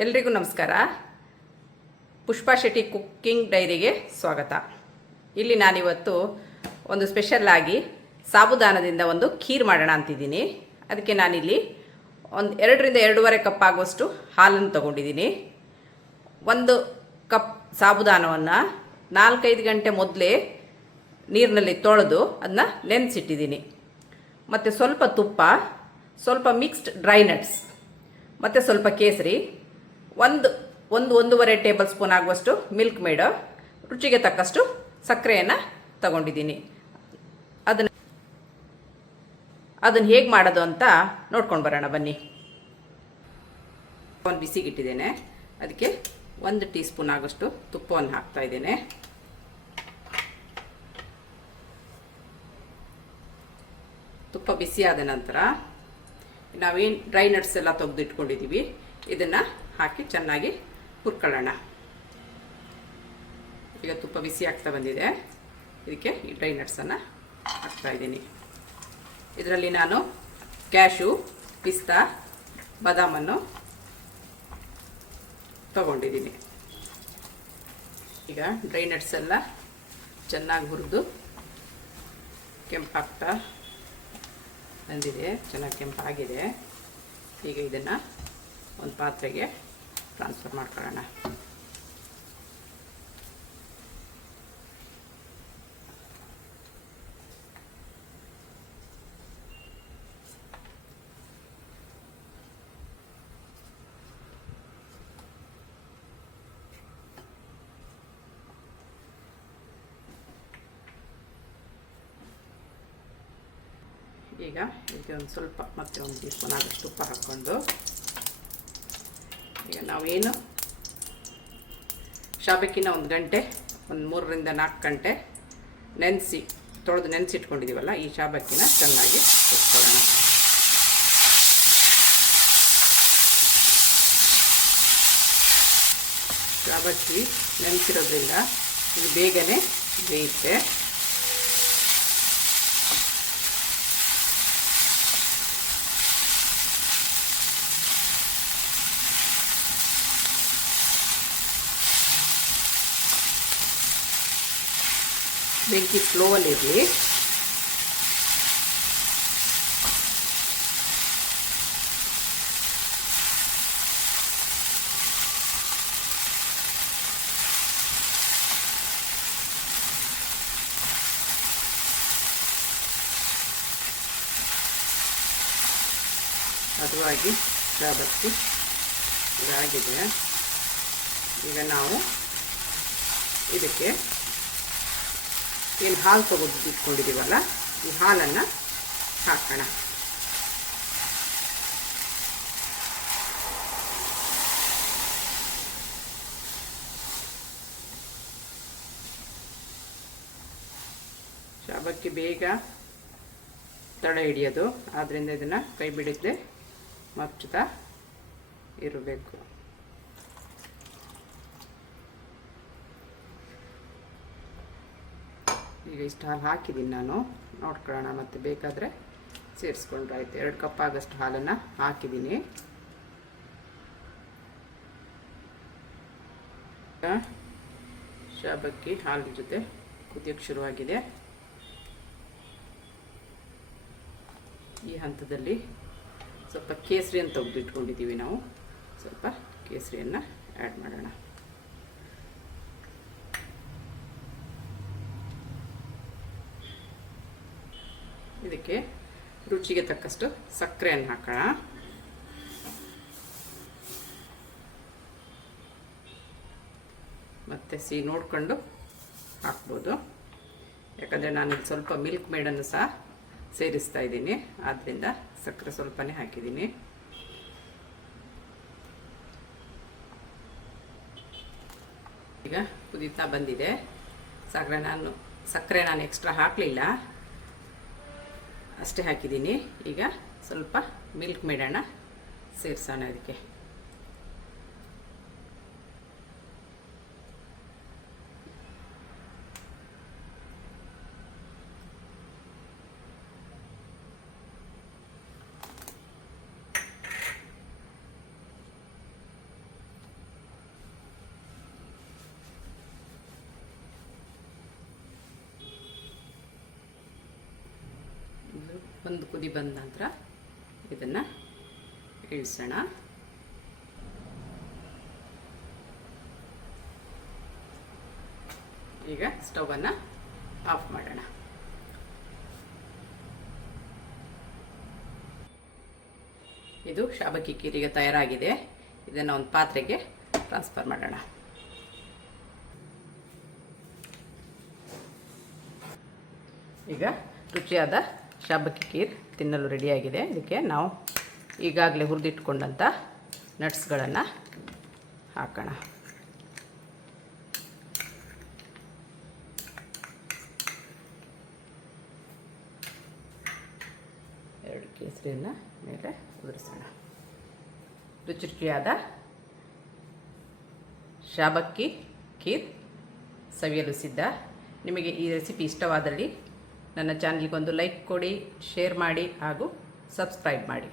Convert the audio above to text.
ಎಲ್ರಿಗೂ ನಮಸ್ಕಾರ. ಪುಷ್ಪಾ ಶೆಟ್ಟಿ ಕುಕ್ಕಿಂಗ್ ಡೈರಿಗೆ ಸ್ವಾಗತ. ಇಲ್ಲಿ ನಾನಿವತ್ತು ಒಂದು ಸ್ಪೆಷಲ್ ಆಗಿ ಸಾಬುದಾನದಿಂದ ಒಂದು ಖೀರ್ ಮಾಡೋಣ ಅಂತಿದ್ದೀನಿ. ಅದಕ್ಕೆ ನಾನಿಲ್ಲಿ ಒಂದು 2ರಿಂದ 2.5 ಕಪ್ ಆಗುವಷ್ಟು ಹಾಲನ್ನು ತಗೊಂಡಿದ್ದೀನಿ. 1 ಕಪ್ ಸಾಬುದಾನವನ್ನು 4-5 ಗಂಟೆ ಮೊದಲೇ ನೀರಿನಲ್ಲಿ ತೊಳೆದು ಅದನ್ನ ನೆನೆಸಿಟ್ಟಿದ್ದೀನಿ. ಮತ್ತು ಸ್ವಲ್ಪ ತುಪ್ಪ, ಸ್ವಲ್ಪ ಮಿಕ್ಸ್ಡ್ ಡ್ರೈ ನಟ್ಸ್ ಮತ್ತು ಸ್ವಲ್ಪ ಕೇಸರಿ, ಒಂದೂವರೆ ಟೇಬಲ್ ಸ್ಪೂನ್ ಆಗುವಷ್ಟು ಮಿಲ್ಕ್ ಮೇಡ್, ರುಚಿಗೆ ತಕ್ಕಷ್ಟು ಸಕ್ಕರೆಯನ್ನು ತಗೊಂಡಿದ್ದೀನಿ. ಅದನ್ನು ಹೇಗೆ ಮಾಡೋದು ಅಂತ ನೋಡ್ಕೊಂಡು ಬರೋಣ ಬನ್ನಿ. ಒಂದು ಬಿಸಿಗಿಟ್ಟಿದ್ದೇನೆ, ಅದಕ್ಕೆ 1 ಟೀ ಸ್ಪೂನ್ ಆಗುವಷ್ಟು ತುಪ್ಪವನ್ನು ಹಾಕ್ತಾ ಇದ್ದೇನೆ. ತುಪ್ಪ ಬಿಸಿಯಾದ ನಂತರ ನಾವೇನು ಡ್ರೈ ನಟ್ಸ್ ಎಲ್ಲ ತೆಗೆದಿಟ್ಕೊಂಡಿದ್ದೀವಿ ಇದನ್ನು ಹಾಕಿ ಚೆನ್ನಾಗಿ ಹುರ್ಕೊಳ್ಳೋಣ. ಈಗ ತುಪ್ಪ ಬಿಸಿ ಆಗ್ತಾ ಬಂದಿದೆ, ಇದಕ್ಕೆ ಈ ಡ್ರೈ ನಟ್ಸನ್ನು ಹಾಕ್ತಾ ಇದ್ದೀನಿ. ಇದರಲ್ಲಿ ನಾನು ಕ್ಯಾಶು, ಪಿಸ್ತಾ, ಬಾದಾಮನ್ನು ತಗೊಂಡಿದ್ದೀನಿ. ಈಗ ಡ್ರೈ ನಟ್ಸ್ ಎಲ್ಲ ಚೆನ್ನಾಗಿ ಹುರಿದು ಕೆಂಪಾಗ್ತಾ ಬಂದಿದೆ, ಚೆನ್ನಾಗಿ ಕೆಂಪಾಗಿದೆ. ಈಗ ಇದನ್ನು ಒಂದು ಪಾತ್ರೆಗೆ ಟ್ರಾನ್ಸ್ಫರ್ ಮಾಡ್ಕೊಳ್ಳೋಣ. ಈಗ ಇದಕ್ಕೆ ಒಂದು ಸ್ವಲ್ಪ ಮತ್ತೆ 1 ಟೀ ಸ್ಪೂನ್ ಆದಷ್ಟು ತುಪ್ಪ ಹಾಕ್ಕೊಂಡು, ಈಗ ನಾವೇನು ಶಾಬಕ್ಕಿನ 1 ಗಂಟೆ, ಒಂದು 3ರಿಂದ 4 ಗಂಟೆ ತೊಳೆದು ನೆನೆಸಿಟ್ಕೊಂಡಿದ್ದೀವಲ್ಲ, ಈ ಶಾಬಕ್ಕಿನ ಚೆನ್ನಾಗಿ ಹುರ್ಕೊಳ್ಳೋಣ. ಶಾಬಕ್ಕಿ ನೆನೆಸಿರೋದ್ರಿಂದ ಇದು ಬೇಗನೆ ಬೇಯುತ್ತೆ. ಬೆಂಕಿ ಸ್ಲೋವಲ್ಲಿರಲಿ. ಹದವಾಗಿ ಶಾಬಕ್ಕಿ ಇದಾಗಿದೆ. ಈಗ ನಾವು ಇದಕ್ಕೆ ಏನು ಹಾಲು ತೆಗೆದಿಟ್ಕೊಂಡಿದ್ದೀವಲ್ಲ, ಈ ಹಾಲನ್ನು ಹಾಕೋಣ. ಶಾಬಕ್ಕಿ ಬೇಗ ತಡೆ ಹಿಡಿಯೋದು, ಆದ್ದರಿಂದ ಇದನ್ನು ಕೈ ಬಿಡದೆ ಮಚ್ಚುತ್ತಾ ಇರಬೇಕು. ಈಗ ಇಷ್ಟು ಹಾಲು ಹಾಕಿದ್ದೀನಿ ನಾನು, ನೋಡ್ಕೊಳ್ಳೋಣ, ಮತ್ತು ಬೇಕಾದರೆ ಸೇರಿಸ್ಕೊಂಡ್ರೆ ಆಯಿತು. 2 ಕಪ್ ಆಗಷ್ಟು ಹಾಲನ್ನು ಹಾಕಿದ್ದೀನಿ. ಶಾಬಕ್ಕಿ ಹಾಲಿನ ಜೊತೆ ಕುದಿಯೋಕ್ಕೆ ಶುರುವಾಗಿದೆ. ಈ ಹಂತದಲ್ಲಿ ಸ್ವಲ್ಪ ಕೇಸರಿಯನ್ನು ತೆಗೆದಿಟ್ಕೊಂಡಿದ್ದೀವಿ ನಾವು, ಸ್ವಲ್ಪ ಕೇಸರಿಯನ್ನು ಆ್ಯಡ್ ಮಾಡೋಣ. ಇದಕ್ಕೆ ರುಚಿಗೆ ತಕ್ಕಷ್ಟು ಸಕ್ಕರೆಯನ್ನು ಹಾಕೋಣ. ಮತ್ತು ಸಿಹಿ ನೋಡಿಕೊಂಡು ಹಾಕ್ಬೋದು, ಯಾಕಂದರೆ ನಾನು ಸ್ವಲ್ಪ ಮಿಲ್ಕ್ ಮೇಡನ್ನು ಸಹ ಸೇರಿಸ್ತಾ ಇದ್ದೀನಿ, ಆದ್ದರಿಂದ ಸಕ್ಕರೆ ಸ್ವಲ್ಪನೇ ಹಾಕಿದ್ದೀನಿ. ಈಗ ಕುದೀತಾ ಬಂದಿದೆ. ಸಕ್ಕರೆ ನಾನು ಎಕ್ಸ್ಟ್ರಾ ಹಾಕಲಿಲ್ಲ, ಅಷ್ಟೇ ಹಾಕಿದ್ದೀನಿ. ಈಗ ಸ್ವಲ್ಪ ಮಿಲ್ಕ್ ಮೇಡನ್ನು ಸೇರಿಸೋಣ ಅದಕ್ಕೆ. ಒಂದು ಕುದಿ ಬಂದ ನಂತರ ಇದನ್ನು ಇಳಿಸೋಣ. ಈಗ ಸ್ಟವನ್ನು ಆಫ್ ಮಾಡೋಣ. ಇದು ಶಾಬಕ್ಕಿ ಖೀರಿಗೆ ತಯಾರಾಗಿದೆ. ಇದನ್ನು ಒಂದು ಪಾತ್ರೆಗೆ ಟ್ರಾನ್ಸ್ಫರ್ ಮಾಡೋಣ. ಈಗ ರುಚಿಯಾದ ಶಾಬಕ್ಕಿ ಖೀರ್ ತಿನ್ನಲು ರೆಡಿಯಾಗಿದೆ. ಇದಕ್ಕೆ ನಾವು ಈಗಾಗಲೇ ಹುರಿದಿಟ್ಕೊಂಡಂಥ ನಟ್ಸ್ಗಳನ್ನು ಹಾಕೋಣ. ಎರಡು ಕೇಸರಿಯನ್ನು ಮೇಲೆ ಉದುರಿಸೋಣ. ರುಚಿಯಾದ ಶಾಬಕ್ಕಿ ಖೀರ್ ಸವಿಯಲು ಸಿದ್ಧ. ನಿಮಗೆ ಈ ರೆಸಿಪಿ ಇಷ್ಟವಾದಲ್ಲಿ ನನ್ನ ಚಾನಲ್ಗೊಂದು ಲೈಕ್ ಕೊಡಿ, ಶೇರ್ ಮಾಡಿ ಹಾಗೂ ಸಬ್ಸ್ಕ್ರೈಬ್ ಮಾಡಿ.